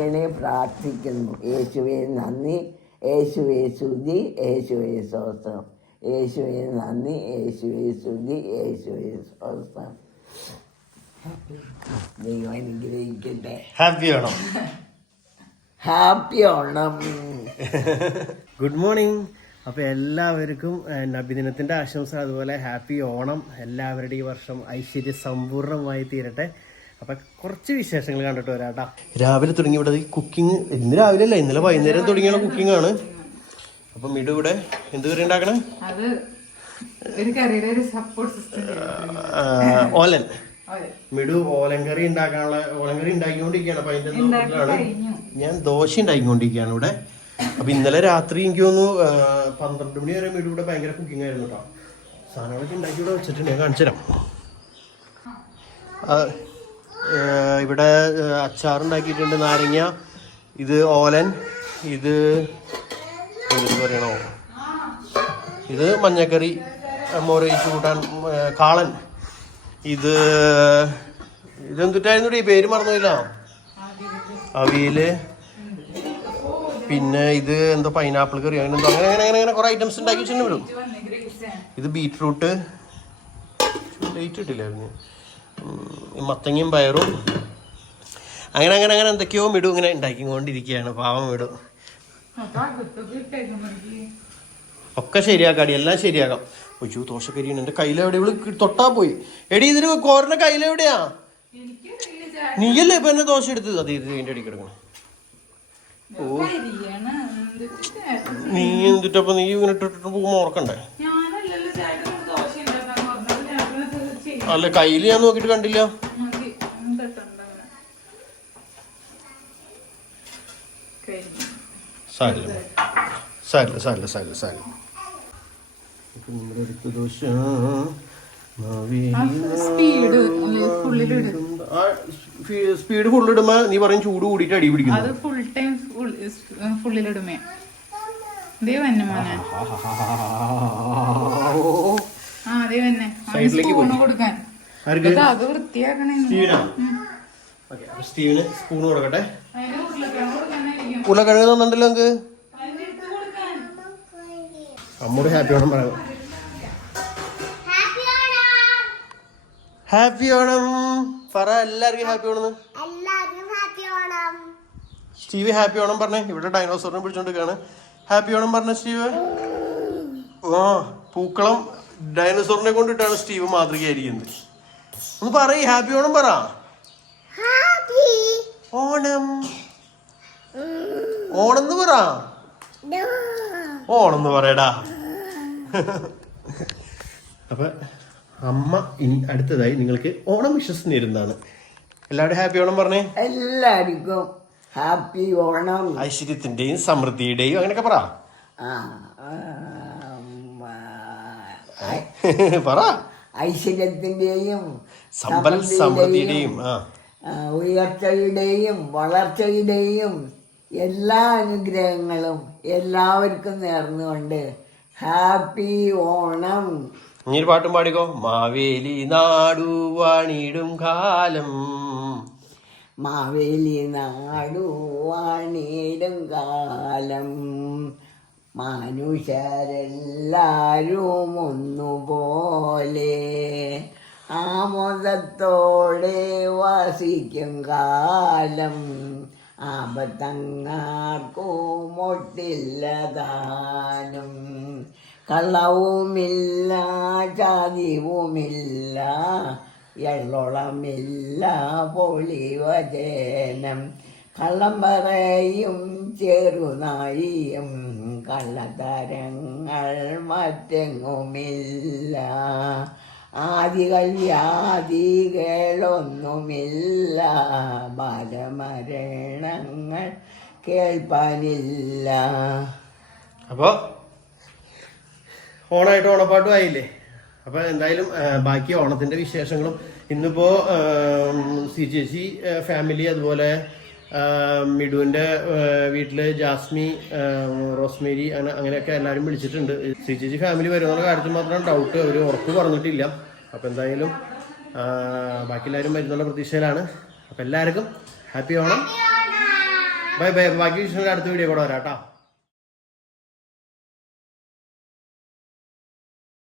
ഇങ്ങനെ പ്രാർത്ഥിക്കുന്നു. യേശുവെ നന്ദി. യേശുവെ സ്തുതി. യേശുവെ സ്വസ്ഥം യേശുവെ നന്ദി. യേശുവെ സ്തുതി. യേശുവെ സ്വസ്ഥം ദൈവം അനുഗ്രഹിക്കട്ടെ. Happy Onam happy Onam good morning അപ്പോൾ എല്ലാവർക്കും നബിദിനത്തിന്റെ നബിദിനത്തിന്റെ ആശംസ അതുപോലെ ഹാപ്പി ഓണം. എല്ലാവരുടെയും ഈ വർഷം ഐശ്വര്യ സമ്പൂർണമായി തീരട്ടെ. അപ്പൊ കുറച്ച് വിശേഷങ്ങൾ കണ്ടിട്ട് വരാട്ടാ. രാവിലെ തുടങ്ങി ഇവിടെ കുക്കിംഗ് ഇന്ന് രാവിലെ അല്ല ഇന്നലെ വൈകുന്നേരം തുടങ്ങിയുള്ള കുക്കിംഗ് ആണ്. അപ്പം മിടു ഇവിടെ എന്ത് കറി ഉണ്ടാക്കണേ? അത് ഒരു കറിയുടെ ഒരു സപ്പോർട്ട് സിസ്റ്റം ആ, ഓലൻ. മിടു ഓലൻ കറി ഉണ്ടാക്കാനുള്ള ഓലൻ കറി ഉണ്ടാക്കിക്കൊണ്ടിരിക്കുകയാണ്. അപ്പൊ അതിന്റെ ഞാൻ ദോശ ഉണ്ടാക്കിക്കൊണ്ടിരിക്കുകയാണ് ഇവിടെ. അപ്പൊ ഇന്നലെ രാത്രി എനിക്ക് തോന്നുന്നു പന്ത്രണ്ട് മണി വരെ മിടു ഇവിടെ ഭയങ്കര കുക്കിംഗ് ആയിരുന്നു കേട്ടോ സാധനങ്ങളൊക്കെ ഉണ്ടാക്കി ഇവിടെ വെച്ചിട്ടുണ്ട്. ഞാൻ കാണിച്ചു തരാം ഇവിടെ അച്ചാർ ഉണ്ടാക്കിയിട്ടുണ്ട് നാരങ്ങ ഇത് ഓലൻ ഇത് പറയണോ? ഇത് മഞ്ഞക്കറി മോരയിച്ച് കൂട്ടാൻ കാളൻ. ഇത് ഇതെന്തുട്ടായിരുന്നു ഈ പേര് മറന്നില്ല അവിയൽ. പിന്നെ ഇത് എന്തോ പൈനാപ്പിൾ കറി അങ്ങനെ എന്തോ അങ്ങനെ അങ്ങനെ അങ്ങനെ അങ്ങനെ കുറെ ഐറ്റംസ് ഉണ്ടാക്കി വെച്ചിട്ടുണ്ട് ഇത് ബീറ്റ്റൂട്ട്. ഡേറ്റ് ഇട്ടില്ലായിരുന്നു. മത്തങ്ങയും പയറും. അങ്ങനെ അങ്ങനെ അങ്ങനെ എന്തൊക്കെയോ മിടും ഇങ്ങനെ ഉണ്ടാക്കിക്കൊണ്ടിരിക്കുകയാണ്. പാവം മിടും. ഒക്കെ ശരിയാക്കാടി എല്ലാം ശരിയാക്കാം. ഒയ്യോ ദോശക്കരിയാണ് എന്റെ കയ്യിലെവിടെ ഇവൾ തൊട്ടാ പോയി. എടി ഇതിന് കോരന കയ്യിലെവിടെയാ നീയല്ലേ ഇപ്പൊ എന്നെ ദോശ എടുത്തത്? അത് ഇത് ഇതിന്റെ അടി കിടക്കണം. ഓ. നീ എന്തിട്ടപ്പൊ നീ ഇങ്ങനെ ഇട്ടിട്ട് പോകുമ്പോ ഓർക്കണ്ടേ അല്ല കയ്യിൽ ഞാൻ നോക്കിട്ട് കണ്ടില്ല സാരില്ല സാരില്ല സാരില്ല സാരില്ല സാരില്ല സ്പീഡ് സ്പീഡ് ഫുള്ളിടുമ്പോ നീ പറയും ചൂട് കൂടിട്ട് അടി പിടിക്കുന്നു അത് ഫുൾ ടൈം ഫുള്ളിലിടുമേ മോനെ ആ ദേ സൈഡിലേക്ക് കൊടുക്കാൻ. അത് വൃത്തിയാക്കണേ. സ്റ്റീവനാ? സ്പൂൺ കൊടുക്കട്ടെ. ഉരുളക്കിഴങ്ങ് തന്നിട്ടുണ്ടല്ലോ നമുക്ക് അമ്മോട് ഹാപ്പി ഓണം പറയാം. ഹാപ്പി ഓണം പറ എല്ലാവർക്കും ഹാപ്പി ഓണം എല്ലാവരും happy Onam Steve happy Onam പറഞ്ഞേ. ഇവിടെ ഡൈനോസറിനെ പിടിച്ചോണ്ടിരിക്കാണ്. ഹാപ്പി ഓണം പറഞ്ഞ സ്റ്റീവ്. ആ പൂക്കളം ഡൈനോസറിനെ കൊണ്ടിട്ടാണ് സ്റ്റീവ് മാതൃകയായിരിക്കുന്നത്. ഒന്ന് പറയ് ഹാപ്പി ഓണം പറ. ഓണം. ഓണം എന്ന് പറ. ഓണം എന്ന് പറയടാ. അപ്പൊ അമ്മ ഇനി അടുത്തതായി നിങ്ങൾക്ക് ഓണം വിശ്വസ് നേരുന്നതാണ്. എല്ലാവരും ഹാപ്പി ഓണം പറഞ്ഞേ. എല്ലാവർക്കും ഹാപ്പി ഓണം. ഐശ്വര്യത്തിന്റെയും സമൃദ്ധിയുടെയും അങ്ങനെയൊക്കെ പറ. പറ. ഐശ്വര്യത്തിന്റെയും സമ്പൽ സമൃദ്ധിയുടെയും ഉയർച്ചയുടെയും വളർച്ചയുടെയും എല്ലാ അനുഗ്രഹങ്ങളും എല്ലാവർക്കും നേർന്നുകൊണ്ട് ഹാപ്പി ഓണം. ഇനി പാട്ടും പാടിക്കോ? മാവേലി നാടു വാണിടും കാലം. മാവേലി നാടു വാണിടും കാലം. മനുഷ്യരെല്ലാരും ഒന്നുപോലെ ആമോദത്തോടെ വസിക്കും കാലം. ആപത്തങ്ങാർക്കോ മൊട്ടില്ലതാനും കള്ളവുമില്ല ചാതിവുമില്ല എള്ളോളമില്ല പൊളിവചനം. കള്ളം പറയും ചെറുനായിയും കള്ളത്തരങ്ങൾ മറ്റെങ്ങുമില്ല. ആദികൾ യാദികളൊന്നുമില്ല ബാലമരണങ്ങൾ കേൾപ്പാനില്ല. അപ്പോ ഓണായിട്ട് ഓണപ്പാട്ടും ആയില്ലേ? അപ്പൊ എന്തായാലും ബാക്കി ഓണത്തിന്റെ വിശേഷങ്ങളും ഇന്നിപ്പോ സി ചേച്ചി ഫാമിലി അതുപോലെ മിഡുവിന്റെ വീട്ടിൽ ജാസ്മി റോസ്മേരി അങ്ങനെ അങ്ങനെയൊക്കെ എല്ലാവരും വിളിച്ചിട്ടുണ്ട്. സി ചേച്ചി ഫാമിലി വരുന്ന കാര്യത്തിൽ മാത്രം ഡൗട്ട് അവർ ഉറപ്പ് പറഞ്ഞിട്ടില്ല. അപ്പൊ എന്തായാലും ബാക്കി എല്ലാവരും വരുന്നുള്ള പ്രതീക്ഷയിലാണ്. അപ്പൊ എല്ലാവർക്കും ഹാപ്പി ഓണം ബൈ ബൈ ബാക്കി അടുത്ത വീഡിയോ കൂടെ വരാം കേട്ടോ.